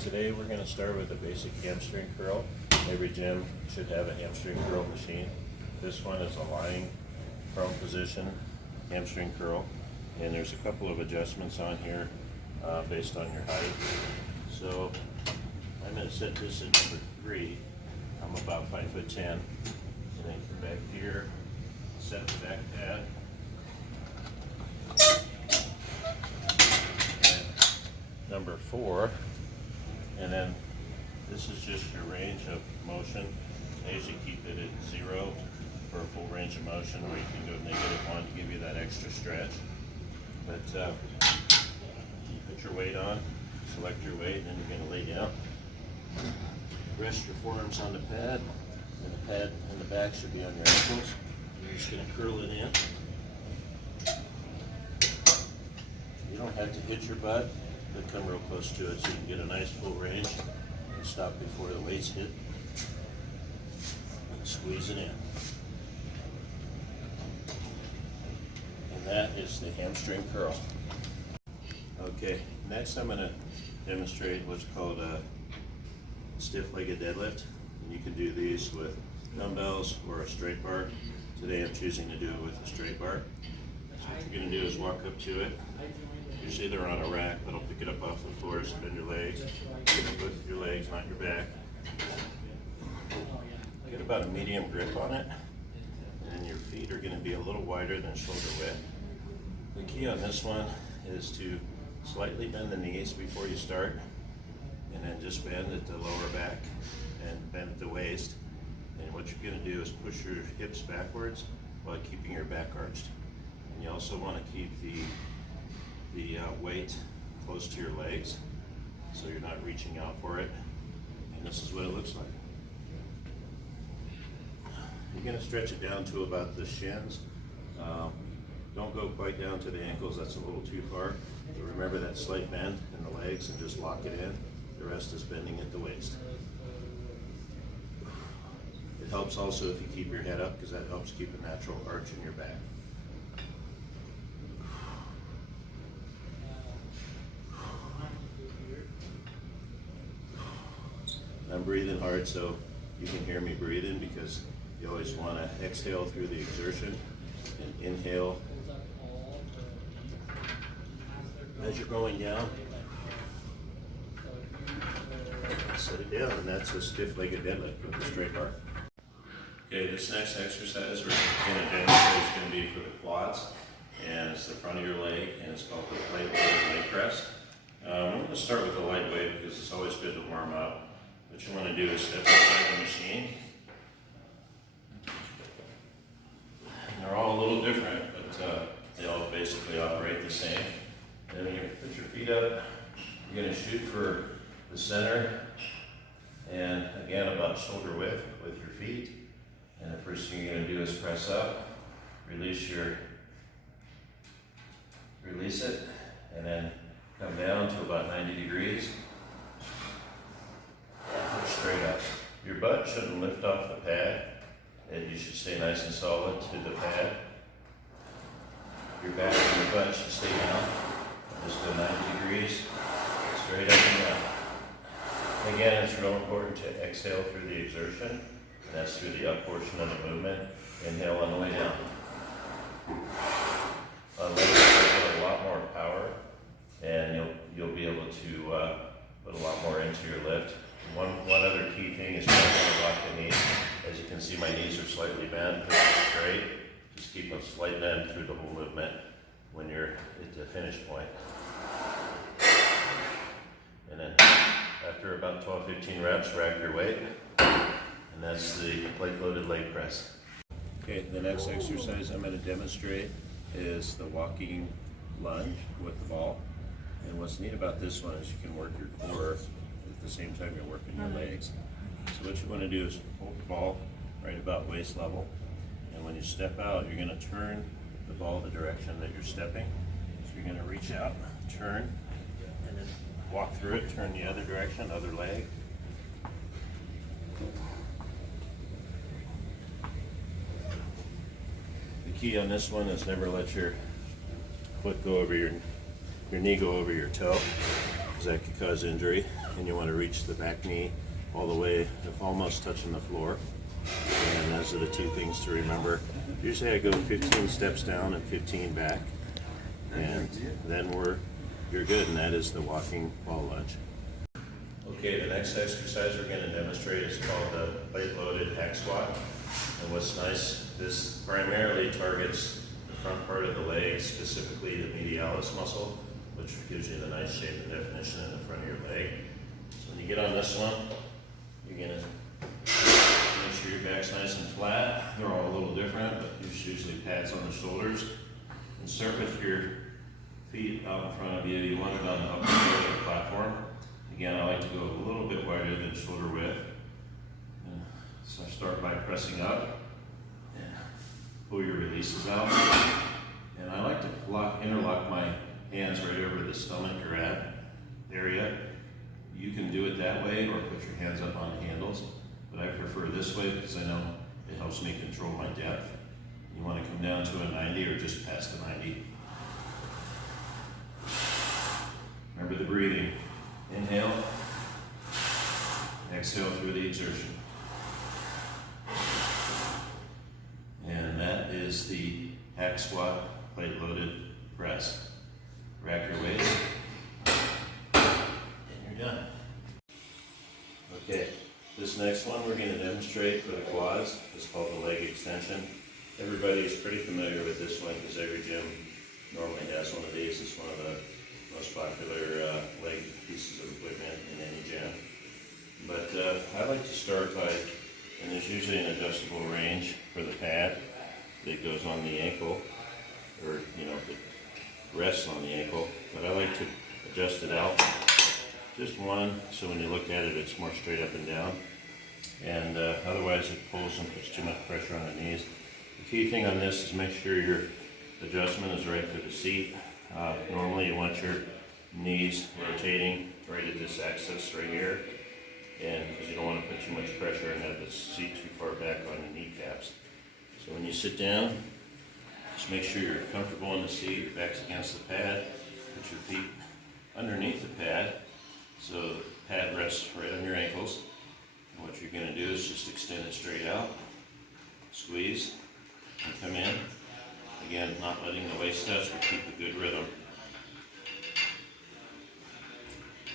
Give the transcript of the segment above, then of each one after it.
Today we're going to start with a basic hamstring curl. Every gym should have a hamstring curl machine. This one is a lying prone position hamstring curl, and there's a couple of adjustments on here based on your height. So I'm going to set this at number 3. I'm about 5'10", and then come back here, set the back pad. And number 4. And then this is just your range of motion. I usually keep it at 0 for a full range of motion, or you can go -1 to give you that extra stretch. But you put your weight on, select your weight, and then you're going to lay down. Rest your forearms on the pad, and the pad in the back should be on your ankles. You're just going to curl it in. You don't have to hit your butt, but come real close to it so you can get a nice full range and stop before the weights hit. And squeeze it in. And that is the hamstring curl. Okay, next I'm going to demonstrate what's called a stiff-legged deadlift. And you can do these with dumbbells or a straight bar. Today I'm choosing to do it with a straight bar. So what you're going to do is walk up to it. Usually they're on a rack, but I'll pick it up off the floor, so bend your legs, with your legs, not your back. Get about a medium grip on it, and your feet are going to be a little wider than shoulder width. The key on this one is to slightly bend the knees before you start, and then just bend at the lower back and bend at the waist. And what you're going to do is push your hips backwards while keeping your back arched. And you also want to keep the weight close to your legs so you're not reaching out for it. And this is what it looks like. You're going to stretch it down to about the shins. Don't go quite down to the ankles, that's a little too far. But remember that slight bend in the legs and just lock it in. The rest is bending at the waist. It helps also if you keep your head up, because that helps keep a natural arch in your back. I'm breathing hard so you can hear me breathing, because you always want to exhale through the exertion and inhale as you're going down. Set it down, and that's a stiff-legged deadlift with the straight bar. Okay, this next exercise we're going to demonstrate is going to be for the quads, and it's the front of your leg, and it's called the lightweight leg press. I'm going to start with the lightweight because it's always good to warm up. What you want to do is step inside the machine. And they're all a little different, but they all basically operate the same. Then you're going to put your feet up. You're going to shoot for the center, and again about shoulder width with your feet. And the first thing you're going to do is press up, release it, and then come down to about 90 degrees. Straight up. Your butt shouldn't lift off the pad, and you should stay nice and solid to the pad. Your back and your butt should stay down. Just go 90 degrees, straight up and down. Again, it's real important to exhale through the exertion, and that's through the up portion of the movement. Inhale on the way down. On legs, you'll put a lot more power, and you'll be able to put a lot more into your lift. One other key thing is trying to lock the knees. As you can see, my knees are slightly bent, push it straight. Just keep a slight bend through the whole movement when you're at the finish point. And then after about 12-15 reps, rack your weight. And that's the plate-loaded leg press. Okay, the next exercise I'm going to demonstrate is the walking lunge with the ball. And what's neat about this one is you can work your core at the same time you're working your legs. So what you want to do is hold the ball right about waist level, and when you step out, you're going to turn the ball the direction that you're stepping. So you're going to reach out, turn, and then walk through it, turn the other direction, other leg. The key on this one is never let your foot go over your knee go over your toe. because that could cause injury. And you want to reach the back knee all the way, almost touching the floor. And those are the two things to remember. Usually I go 15 steps down and 15 back, and then you're good, and that is the walking wall lunge. Okay, the next exercise we're going to demonstrate is called the plate-loaded hack squat. And what's nice, this primarily targets the front part of the leg, specifically the medialis muscle, which gives you the nice shape and definition in the front of your leg. So when you get on this one, you're going to make sure your back's nice and flat. They're all a little different, but there's usually pads on the shoulders. And start with your feet out in front of you. You want it on the upper part of the platform. Again, I like to go a little bit wider than shoulder width. So start by pressing up and pull your releases out. And I like to interlock my hands right over the stomach or ab area. You can do it that way or put your hands up on the handles, but I prefer this way because I know it helps me control my depth. You want to come down to a 90 or just past the 90. Remember the breathing. Inhale, exhale through the exertion. And that is the hack squat plate loaded press. Rack your weights, and you're done. Okay, this next one we're going to demonstrate for the quads. It's called the leg extension. Everybody is pretty familiar with this one because every gym normally has one of these. It's one of the most popular leg pieces of equipment in any gym. But I like to start by, and there's usually an adjustable range for the pad that goes on the ankle, or that rests on the ankle, but I like to adjust it out just one, so when you look at it, it's more straight up and down, and otherwise it pulls and puts too much pressure on the knees. The key thing on this is make sure your adjustment is right for the seat. Normally you want your knees rotating right at this axis right here, and because you don't want to put too much pressure and have the seat too far back on your kneecaps. So when you sit down, just make sure you're comfortable in the seat, your back's against the pad, put your feet underneath the pad so the pad rests right on your ankles. And what you're going to do is just extend it straight out, squeeze, and come in. Again, not letting the waist touch, but keep a good rhythm.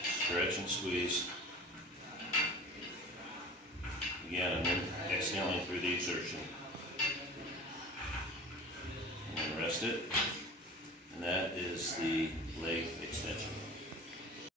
Stretch and squeeze. Again, and then exhaling through the exertion. And then rest it. And that is the leg